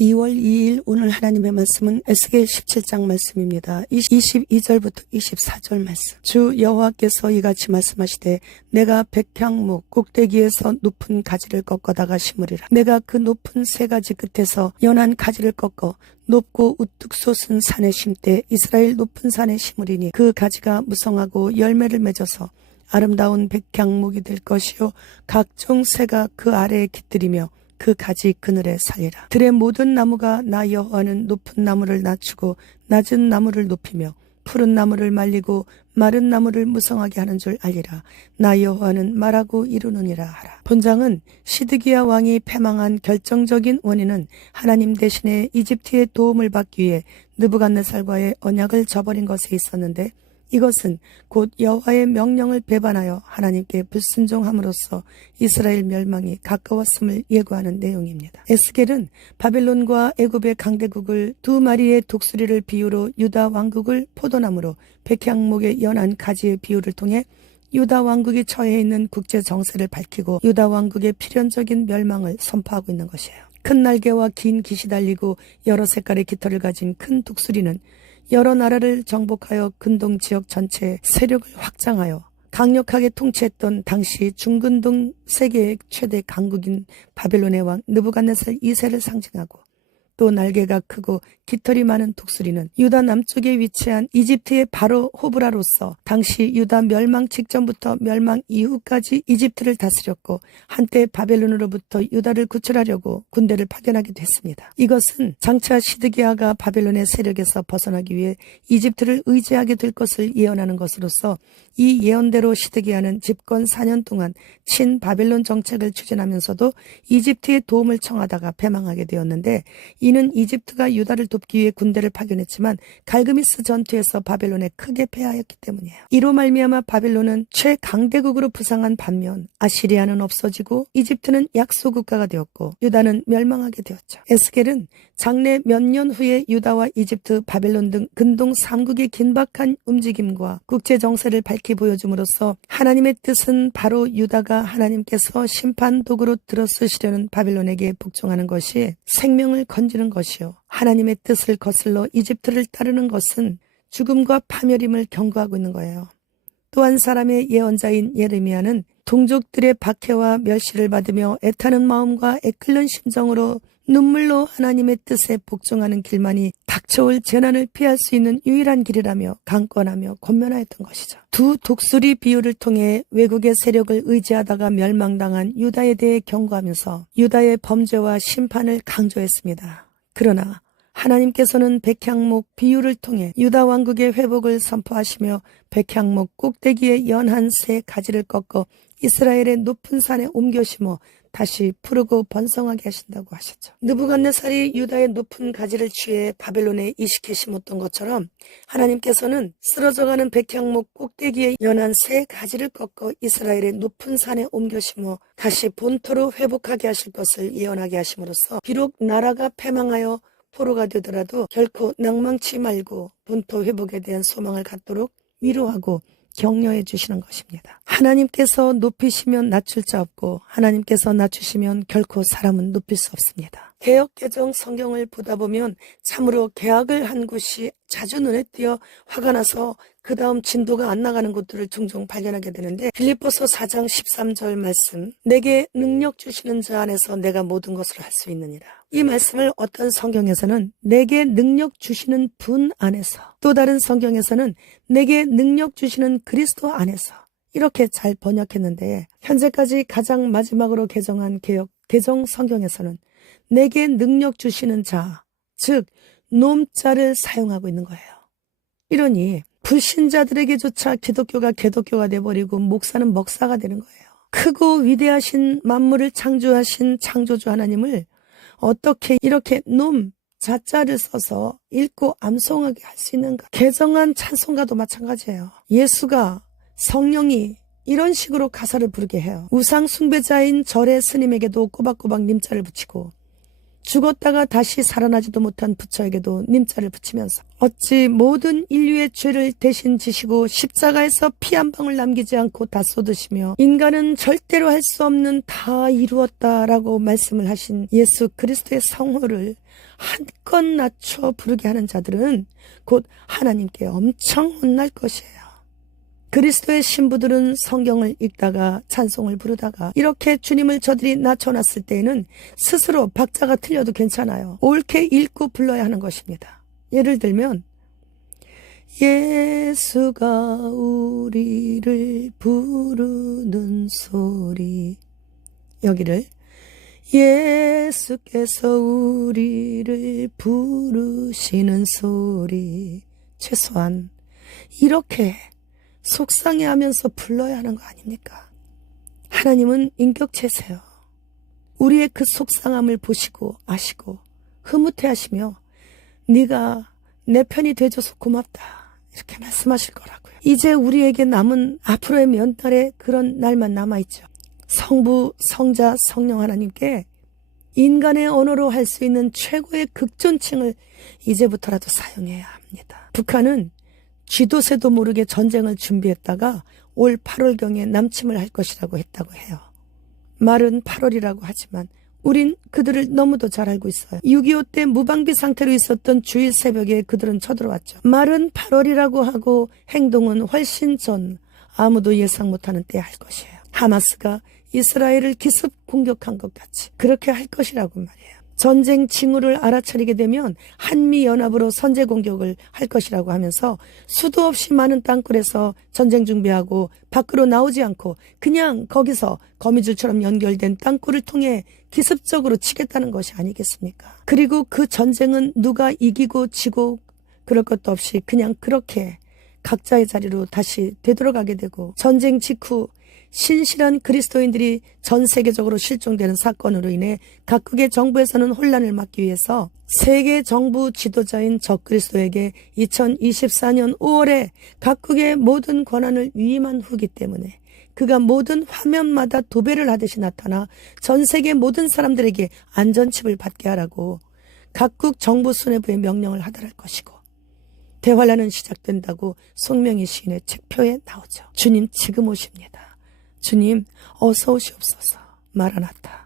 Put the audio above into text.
2월 2일 오늘 하나님의 말씀은 에스겔 17장 말씀입니다. 22절부터 24절 말씀. 주 여호와께서 이같이 말씀하시되 내가 백향목 꼭대기에서 높은 가지를 꺾어다가 심으리라. 내가 그 높은 세 가지 끝에서 연한 가지를 꺾어 높고 우뚝 솟은 산에 심되 이스라엘 높은 산에 심으리니 그 가지가 무성하고 열매를 맺어서 아름다운 백향목이 될 것이요 각종 새가 그 아래에 깃들이며 그 가지 그늘에 살리라. 들의 모든 나무가 나 여호와는 높은 나무를 낮추고 낮은 나무를 높이며 푸른 나무를 말리고 마른 나무를 무성하게 하는 줄 알리라. 나 여호와는 말하고 이루느니라 하라. 본장은 시드기야 왕이 패망한 결정적인 원인은 하나님 대신에 이집트의 도움을 받기 위해 느부갓네살과의 언약을 저버린 것에 있었는데, 이것은 곧 여호와의 명령을 배반하여 하나님께 불순종함으로써 이스라엘 멸망이 가까웠음을 예고하는 내용입니다. 에스겔은 바벨론과 애굽의 강대국을 두 마리의 독수리를 비유로 유다 왕국을 포도나무로 백향목의 연한 가지의 비유를 통해 유다 왕국이 처해 있는 국제 정세를 밝히고 유다 왕국의 필연적인 멸망을 선포하고 있는 것이에요. 큰 날개와 긴 깃이 달리고 여러 색깔의 깃털을 가진 큰 독수리는 여러 나라를 정복하여 근동 지역 전체의 세력을 확장하여 강력하게 통치했던 당시 중근동 세계의 최대 강국인 바벨론의 왕 느부갓네살 2세를 상징하고, 또 날개가 크고 깃털이 많은 독수리는 유다 남쪽에 위치한 이집트의 바로 호브라로서 당시 유다 멸망 직전부터 멸망 이후까지 이집트를 다스렸고 한때 바벨론으로부터 유다를 구출하려고 군대를 파견하기도 했습니다. 이것은 장차 시드기야가 바벨론의 세력에서 벗어나기 위해 이집트를 의지하게 될 것을 예언하는 것으로서 이 예언대로 시드기야는 집권 4년 동안 친바벨론 정책을 추진하면서도 이집트의 도움을 청하다가 패망하게 되었는데, 이는 이집트가 유다를 돕기 위해 군대를 파견했지만 갈그미스 전투에서 바벨론에 크게 패하였기 때문이에요. 이로 말미암아 바벨론은 최강대국으로 부상한 반면 아시리아는 없어지고 이집트는 약소국가가 되었고 유다는 멸망하게 되었죠. 에스겔은 장래 몇 년 후에 유다와 이집트, 바벨론 등 근동 3국의 긴박한 움직임과 국제 정세를 밝히 보여줌으로써 하나님의 뜻은 바로 유다가 하나님께서 심판 도구로 들어쓰시려는 바벨론에게 복종하는 것이 생명을 건지는 것이요, 하나님의 뜻을 거슬러 이집트를 따르는 것은 죽음과 파멸임을 경고하고 있는 거예요. 또한 사람의 예언자인 예레미야는 동족들의 박해와 멸시를 받으며 애타는 마음과 애끓는 심정으로 눈물로 하나님의 뜻에 복종하는 길만이 닥쳐올 재난을 피할 수 있는 유일한 길이라며 강권하며 권면하였던 것이죠. 두 독수리 비유를 통해 외국의 세력을 의지하다가 멸망당한 유다에 대해 경고하면서 유다의 범죄와 심판을 강조했습니다. 그러나 하나님께서는 백향목 비유를 통해 유다 왕국의 회복을 선포하시며 백향목 꼭대기에 연한 새 가지를 꺾어 이스라엘의 높은 산에 옮겨 심어 다시 푸르고 번성하게 하신다고 하셨죠. 느부갓네살이 유다의 높은 가지를 취해 바벨론에 이식해 심었던 것처럼 하나님께서는 쓰러져가는 백향목 꼭대기에 연한 새 가지를 꺾어 이스라엘의 높은 산에 옮겨 심어 다시 본토로 회복하게 하실 것을 예언하게 하심으로써 비록 나라가 패망하여 포로가 되더라도 결코 낭망치 말고 본토 회복에 대한 소망을 갖도록 위로하고 격려해 주시는 것입니다. 하나님께서 높이시면 낮출 자 없고 하나님께서 낮추시면 결코 사람은 높일 수 없습니다. 개역개정 성경을 보다 보면 참으로 개혁을 한 곳이 자주 눈에 띄어 화가 나서 그 다음 진도가 안 나가는 곳들을 종종 발견하게 되는데, 빌립보서 4장 13절 말씀, 내게 능력 주시는 자 안에서 내가 모든 것을 할 수 있느니라. 이 말씀을 어떤 성경에서는 내게 능력 주시는 분 안에서, 또 다른 성경에서는 내게 능력 주시는 그리스도 안에서, 이렇게 잘 번역했는데 현재까지 가장 마지막으로 개정한 개정 성경에서는 내게 능력 주시는 자, 즉 놈자를 사용하고 있는 거예요. 이러니 불신자들에게조차 기독교가 개독교가 돼버리고 목사는 먹사가 되는 거예요. 크고 위대하신 만물을 창조하신 창조주 하나님을 어떻게 이렇게 놈 자자를 써서 읽고 암송하게 할 수 있는가? 개정한 찬송가도 마찬가지예요. 예수가, 성령이 이런 식으로 가사를 부르게 해요. 우상 숭배자인 절의 스님에게도 꼬박꼬박 님자를 붙이고, 죽었다가 다시 살아나지도 못한 부처에게도 님자를 붙이면서 어찌 모든 인류의 죄를 대신 지시고 십자가에서 피 한 방울 남기지 않고 다 쏟으시며 인간은 절대로 할 수 없는 다 이루었다라고 말씀을 하신 예수 그리스도의 성호를 한껏 낮춰 부르게 하는 자들은 곧 하나님께 엄청 혼날 것이에요. 그리스도의 신부들은 성경을 읽다가 찬송을 부르다가 이렇게 주님을 저들이 낮춰놨을 때에는 스스로 박자가 틀려도 괜찮아요. 옳게 읽고 불러야 하는 것입니다. 예를 들면 예수가 우리를 부르는 소리, 여기를 예수께서 우리를 부르시는 소리, 최소한 이렇게 속상해하면서 불러야 하는 거 아닙니까? 하나님은 인격체세요. 우리의 그 속상함을 보시고 아시고 흐뭇해하시며 네가 내 편이 돼줘서 고맙다 이렇게 말씀하실 거라고요. 이제 우리에게 남은 앞으로의 몇 날의 그런 날만 남아있죠. 성부, 성자, 성령 하나님께 인간의 언어로 할 수 있는 최고의 극존칭을 이제부터라도 사용해야 합니다. 북한은 쥐도 새도 모르게 전쟁을 준비했다가 올 8월경에 남침을 할 것이라고 했다고 해요. 말은 8월이라고 하지만 우린 그들을 너무도 잘 알고 있어요. 6.25 때 무방비 상태로 있었던 주일 새벽에 그들은 쳐들어왔죠. 말은 8월이라고 하고 행동은 훨씬 전, 아무도 예상 못하는 때에 할 것이에요. 하마스가 이스라엘을 기습 공격한 것 같이 그렇게 할 것이라고 말이에요. 전쟁 징후를 알아차리게 되면 한미연합으로 선제 공격을 할 것이라고 하면서 수도 없이 많은 땅굴에서 전쟁 준비하고 밖으로 나오지 않고 그냥 거기서 거미줄처럼 연결된 땅굴을 통해 기습적으로 치겠다는 것이 아니겠습니까? 그리고 그 전쟁은 누가 이기고 지고 그럴 것도 없이 그냥 그렇게 각자의 자리로 다시 되돌아가게 되고 전쟁 직후 신실한 그리스도인들이 전 세계적으로 실종되는 사건으로 인해 각국의 정부에서는 혼란을 막기 위해서 세계 정부 지도자인 적그리스도에게 2024년 5월에 각국의 모든 권한을 위임한 후기 때문에 그가 모든 화면마다 도배를 하듯이 나타나 전 세계 모든 사람들에게 안전칩을 받게 하라고 각국 정부 수뇌부에 명령을 하달할 것이고 대환란은 시작된다고 송명희 시인의 책표에 나오죠. 주님 지금 오십니다. 주님 어서 오시옵소서. 마라나타.